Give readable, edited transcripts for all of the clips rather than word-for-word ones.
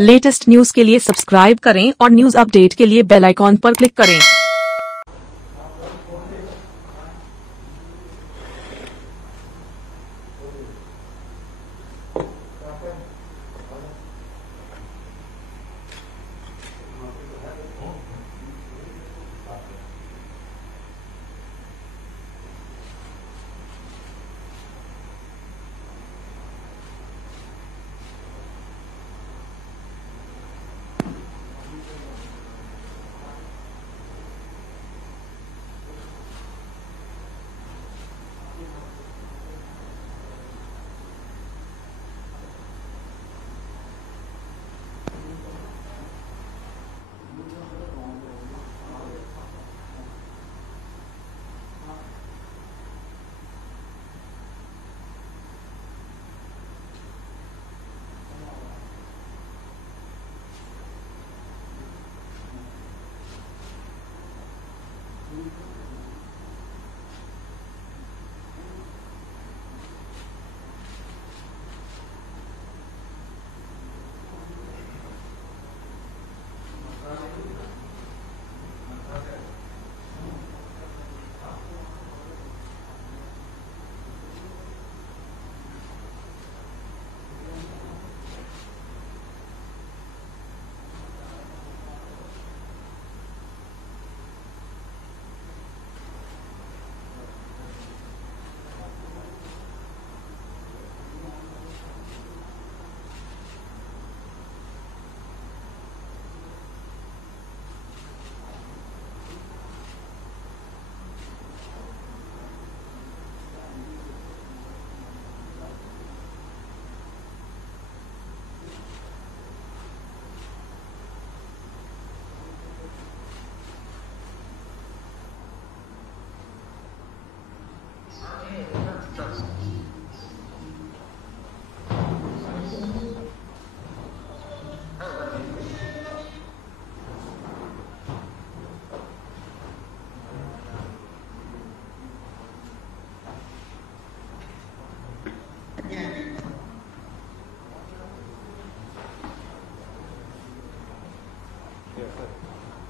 Latest news के लिए subscribe करें और न्यूज अपडेट के लिए बेल आइकॉन पर क्लिक करें।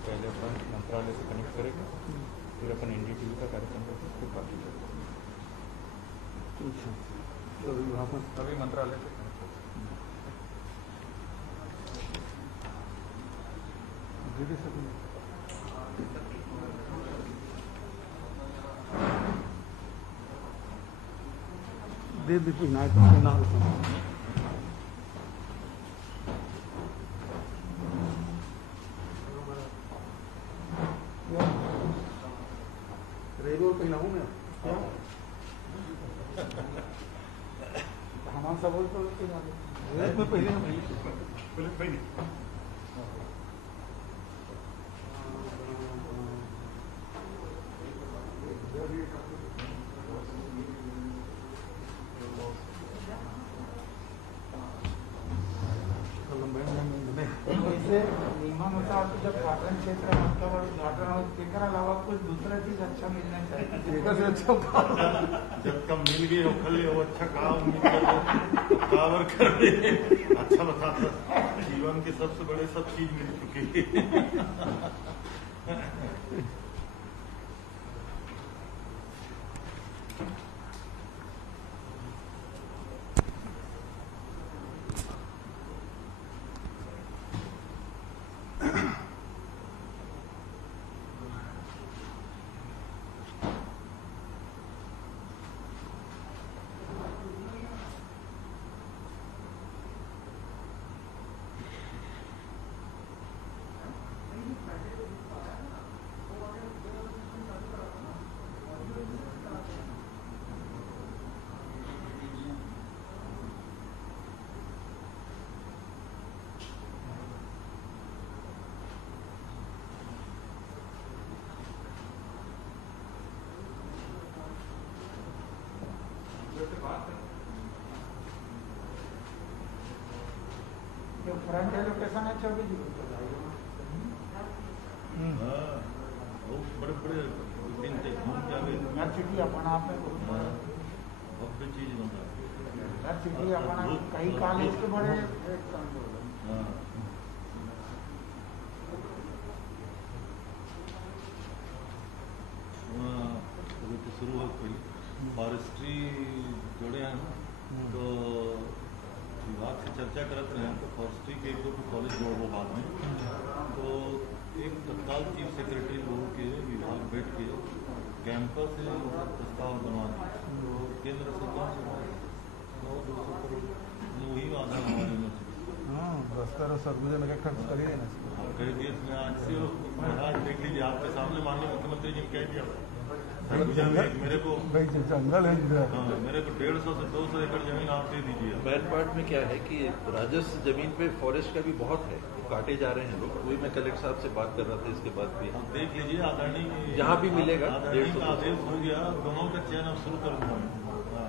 पहले अपन मंत्रालय से कनेक्ट करेंगे, फिर अपन एनडीटीवी का कार्यक्रम करके फिर बाकी करेंगे। तो अभी मंत्रालय से कनेक्ट दे दी कोई ना रेगुलर कहीं ना हूँ मैं क्या हमारा सब तो पहले नियमानुसार तो जब घाटन क्षेत्र मतलब घाटन के अलावा कुछ दूसरा चीज अच्छा मिलना चाहिए। से अच्छा जब कम मिल गई हो खले वो अच्छा काम कावर कर दे अच्छा बता। जीवन के सबसे बड़े सब चीज मिल चुकी फ्रंट लोकेशन है 24 बड़े बड़े सिटी अपना आप में चीज सिटी अपना कई कॉलेज के बड़े पहले फॉरेस्ट्री जोड़े हैं ना, तो विभाग से चर्चा करते रहे तो फॉरेस्ट्री के 1-2 कॉलेज जोड़ो बाद में, तो एक तत्काल चीफ सेक्रेटरी लोगों के विभाग बैठ के कैंपस से प्रस्ताव बनवाने, तो केंद्र सरकार से 100-200 करोड़ वही वादा हमारे में 10 करोड़ सरगुजा में खर्च करिए ना। कह दिए इसमें आज से महाराज देख लीजिए, आपके सामने माननीय मुख्यमंत्री जी ने कह दिया मेरे को जंगल है, मेरे को 150 से 200 एकड़ जमीन आप दे दीजिए। बैन पार्ट में क्या है कि राजस्व जमीन पे फॉरेस्ट का भी बहुत है, काटे जा रहे हैं लोग। वही मैं कलेक्टर साहब से बात कर रहा था इसके बाद भी। आप देख लीजिए आदरणीय जहाँ भी मिलेगा आदेश हो गया, दोनों का चयन अब शुरू कर दूंगा।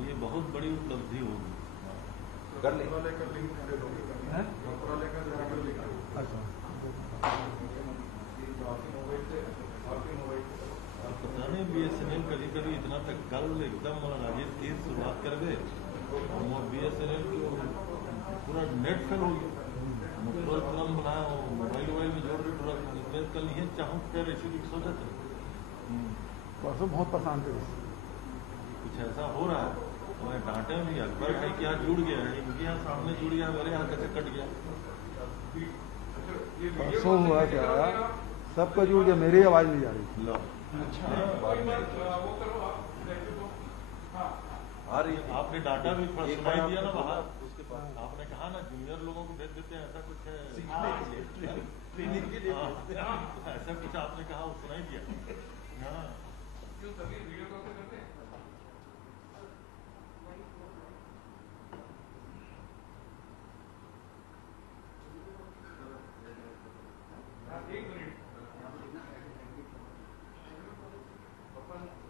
ये बहुत बड़ी उपलब्धि होगी। कर ले पता नहीं BSNL कभी इतना तक कल एकदम राजेश की शुरुआत कर दे, BSNL की पूरा नेट फेल हो गया, तुरंत बनाया मोबाइल में जोड़ रहे तुरंत। कल ये चाहूँ फिर ऐसी सोचा था परसों बहुत पसंद थे, कुछ ऐसा हो रहा है। मैं डांटे भी अकबर भाई के यहाँ जुड़ गया, इनके यहाँ सामने जुड़ गया, मेरे यहाँ कैसे कट गया। परसों हुआ क्या, सबका जुड़ गया, मेरी आवाज नहीं जा रही। लो अरे आपने डाटा भी सुनाई दिया ना बाहर, उसके बाद आपने कहा ना जूनियर लोगों को भेज देते हैं, ऐसा कुछ है ट्रेनिंग के लिए, ऐसा कुछ आपने कहा वो सुनाई दिया। हाँ क्यों सभी वीडियो कॉल करते हैं।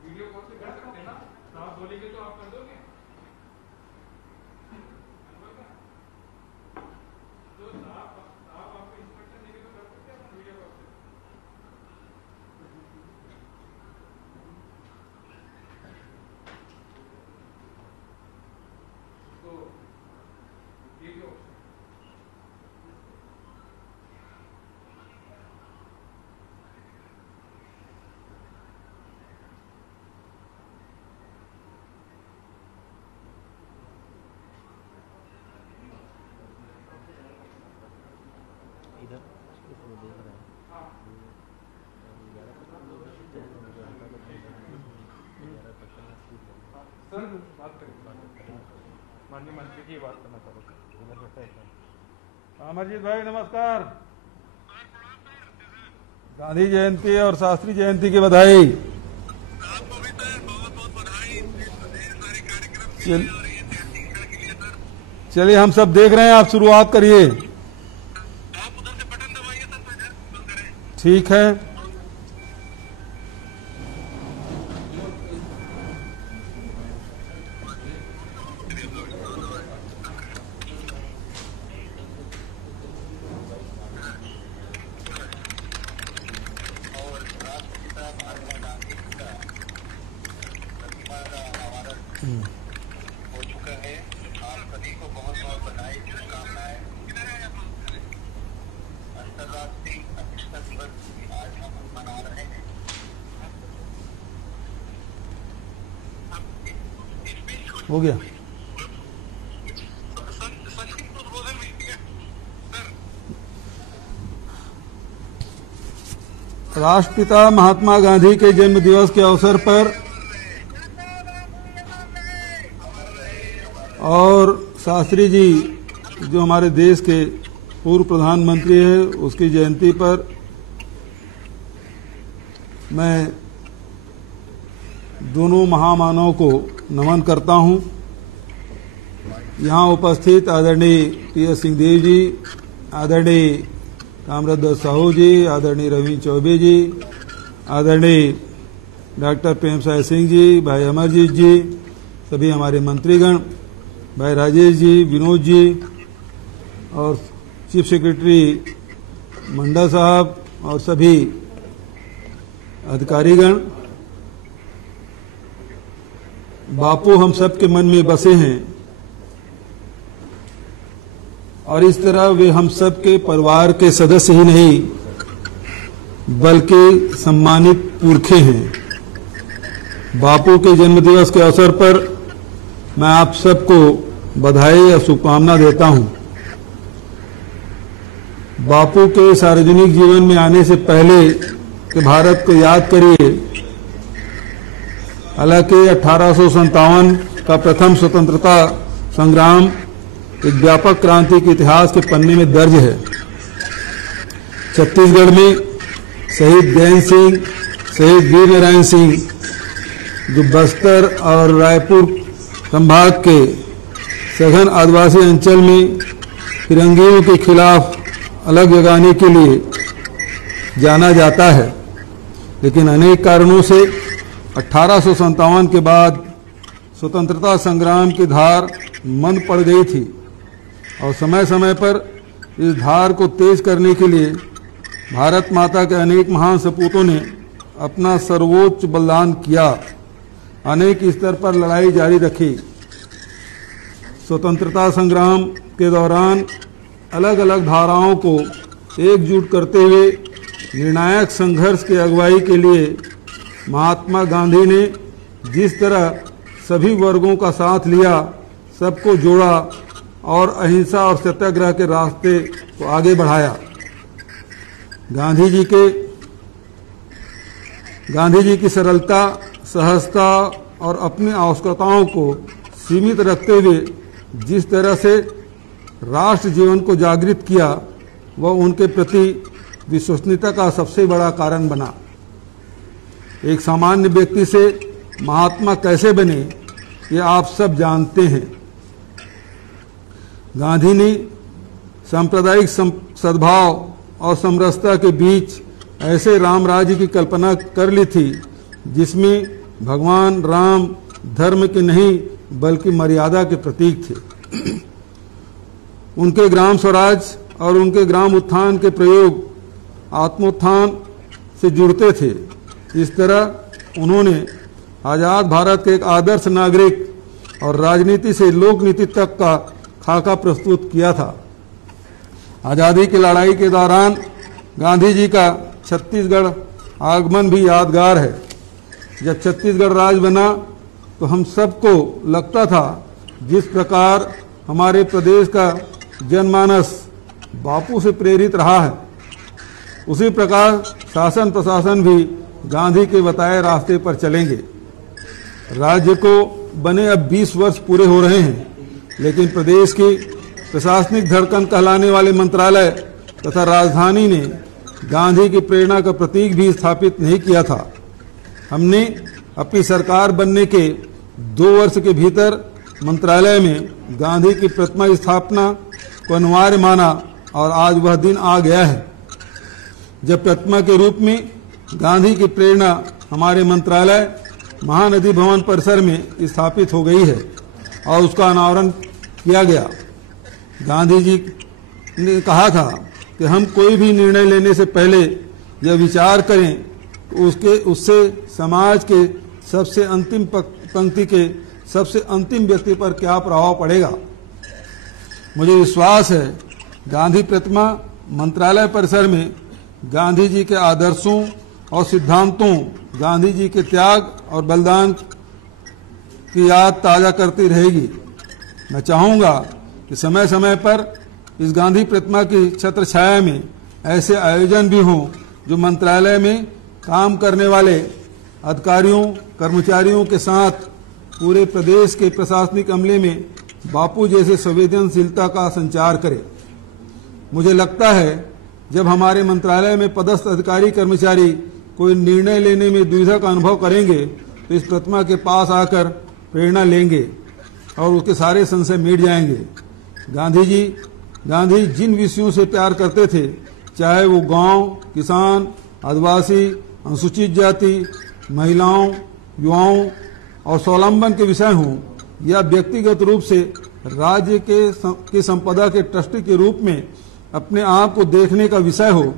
वीडियो कॉल से कर सकते हैं ना, आप बोलेंगे तो आप कर दोगे। तो आप आपको इंस्ट्रक्शन देंगे तो कर सकते हैं वीडियो कॉल से। तो ये भी ऑप्शन सर बात करें, माननीय मंत्री की बात करना चाहता हूँ। अमरजीत भाई नमस्कार। गांधी जयंती और शास्त्री जयंती की बधाई। चलिए हम सब देख रहे हैं, आप शुरुआत करिए। ठीक है। हो चुका है। आप सभी को बहुत बहुत बधाई, शुभकामनाएं। अंतर्राष्ट्रीय अहिंसा दिवस आज हम मना रहे हैं। हो गया। राष्ट्रपिता महात्मा गांधी के जन्म दिवस के अवसर पर और शास्त्री जी जो हमारे देश के पूर्व प्रधानमंत्री हैं, उसकी जयंती पर मैं दोनों महामानवों को नमन करता हूं। यहाँ उपस्थित आदरणीय टी.एस. सिंहदेव जी, आदरणीय कामराज दत्त साहू जी, आदरणीय रविंद्र चौबे जी, आदरणीय डॉक्टर प्रेमसाय सिंह जी, भाई अमरजीत जी, सभी हमारे मंत्रीगण, भाई राजेश जी, विनोद जी और चीफ सेक्रेटरी मंडा साहब और सभी अधिकारीगण। बापू हम सबके मन में बसे हैं और इस तरह वे हम सबके परिवार के सदस्य ही नहीं बल्कि सम्मानित पुरखे हैं। बापू के जन्मदिवस के अवसर पर मैं आप सबको बधाई और शुभकामना देता हूं। बापू के सार्वजनिक जीवन में आने से पहले के भारत को याद करिए। हालांकि 1857 का प्रथम स्वतंत्रता संग्राम एक व्यापक क्रांति के इतिहास के पन्ने में दर्ज है। छत्तीसगढ़ में शहीद गैन सिंह, शहीद वीर नारायण सिंह, जो बस्तर और रायपुर संभाग के सघन आदिवासी अंचल में फिरंगियों के खिलाफ अलग जगाने के लिए जाना जाता है, लेकिन अनेक कारणों से 1857 के बाद स्वतंत्रता संग्राम की धार मंद पड़ गई थी और समय समय पर इस धार को तेज करने के लिए भारत माता के अनेक महान सपूतों ने अपना सर्वोच्च बलिदान किया। अनेक स्तर पर लड़ाई जारी रखी। स्वतंत्रता संग्राम के दौरान अलग अलग धाराओं को एकजुट करते हुए निर्णायक संघर्ष की अगुवाई के लिए महात्मा गांधी ने जिस तरह सभी वर्गों का साथ लिया, सबको जोड़ा और अहिंसा और सत्याग्रह के रास्ते को आगे बढ़ाया। गांधी जी की सरलता, सहजता और अपनी आवश्यकताओं को सीमित रखते हुए जिस तरह से राष्ट्र जीवन को जागृत किया, वह उनके प्रति विश्वसनीयता का सबसे बड़ा कारण बना। एक सामान्य व्यक्ति से महात्मा कैसे बने, ये आप सब जानते हैं। गांधी ने सांप्रदायिक सद्भाव और समरसता के बीच ऐसे राम राज्य की कल्पना कर ली थी जिसमें भगवान राम धर्म के नहीं बल्कि मर्यादा के प्रतीक थे। उनके ग्राम स्वराज और उनके ग्राम उत्थान के प्रयोग आत्मोत्थान से जुड़ते थे। इस तरह उन्होंने आजाद भारत के एक आदर्श नागरिक और राजनीति से लोक नीति तक का खाका प्रस्तुत किया था। आजादी की लड़ाई के दौरान गांधी जी का छत्तीसगढ़ आगमन भी यादगार है। जब छत्तीसगढ़ राज्य बना तो हम सबको लगता था जिस प्रकार हमारे प्रदेश का जनमानस बापू से प्रेरित रहा है, उसी प्रकार शासन प्रशासन भी गांधी के बताए रास्ते पर चलेंगे। राज्य को बने अब 20 वर्ष पूरे हो रहे हैं, लेकिन प्रदेश की प्रशासनिक धड़कन कहलाने वाले मंत्रालय तथा राजधानी ने गांधी की प्रेरणा का प्रतीक भी स्थापित नहीं किया था। हमने अपनी सरकार बनने के 2 वर्ष के भीतर मंत्रालय में गांधी की प्रतिमा स्थापना को अनिवार्य माना और आज वह दिन आ गया है जब प्रतिमा के रूप में गांधी की प्रेरणा हमारे मंत्रालय महानदी भवन परिसर में स्थापित हो गई है और उसका अनावरण किया गया। गांधी जी ने कहा था कि हम कोई भी निर्णय लेने से पहले यह विचार करें उससे समाज के सबसे अंतिम पंक्ति के सबसे अंतिम व्यक्ति पर क्या प्रभाव पड़ेगा। मुझे विश्वास है गांधी प्रतिमा मंत्रालय परिसर में गांधी जी के आदर्शों और सिद्धांतों, गांधी जी के त्याग और बलिदान की याद ताजा करती रहेगी। मैं चाहूंगा कि समय समय पर इस गांधी प्रतिमा की छत्र छाया में ऐसे आयोजन भी हों जो मंत्रालय में काम करने वाले अधिकारियों, कर्मचारियों के साथ पूरे प्रदेश के प्रशासनिक अमले में बापू जैसे संवेदनशीलता का संचार करे। मुझे लगता है जब हमारे मंत्रालय में पदस्थ अधिकारी कर्मचारी कोई निर्णय लेने में दुविधा का अनुभव करेंगे तो इस प्रतिमा के पास आकर प्रेरणा लेंगे और उसके सारे संशय मिट जाएंगे। गांधी जिन विषयों से प्यार करते थे, चाहे वो गांव, किसान, आदिवासी, अनुसूचित जाति, महिलाओं, युवाओं और स्वावलंबन के विषय हों या व्यक्तिगत रूप से राज्य की संपदा के ट्रस्टी के रूप में अपने आप को देखने का विषय हो,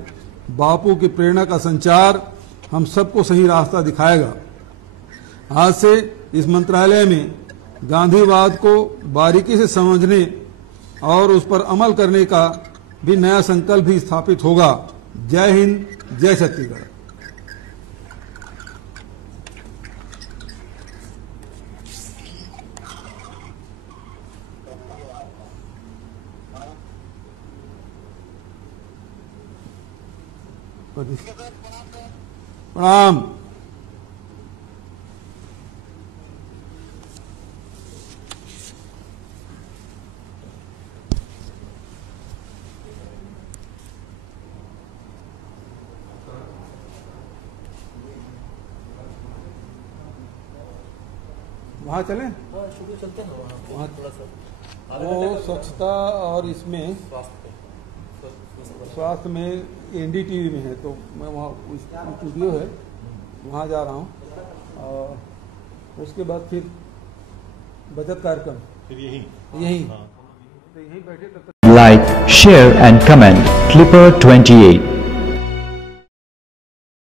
बापू की प्रेरणा का संचार हम सबको सही रास्ता दिखाएगा। आज से इस मंत्रालय में गांधीवाद को बारीकी से समझने और उस पर अमल करने का भी नया संकल्प भी स्थापित होगा। जय हिंद, जय छत्तीसगढ़। प्रणाम। वहाँ चलें? शुरू चलते हैं वहाँ थोड़ा सा वो स्वच्छता और इसमें स्वास्थ्य में एनडीटीवी में है, तो मैं वहाँ स्टूडियो है वहाँ जा रहा हूँ, और उसके बाद फिर बचत कार्यक्रम फिर यही यहीं हाँ। तो यहीं बैठे तब तक Like, share and comment. Clipper 28.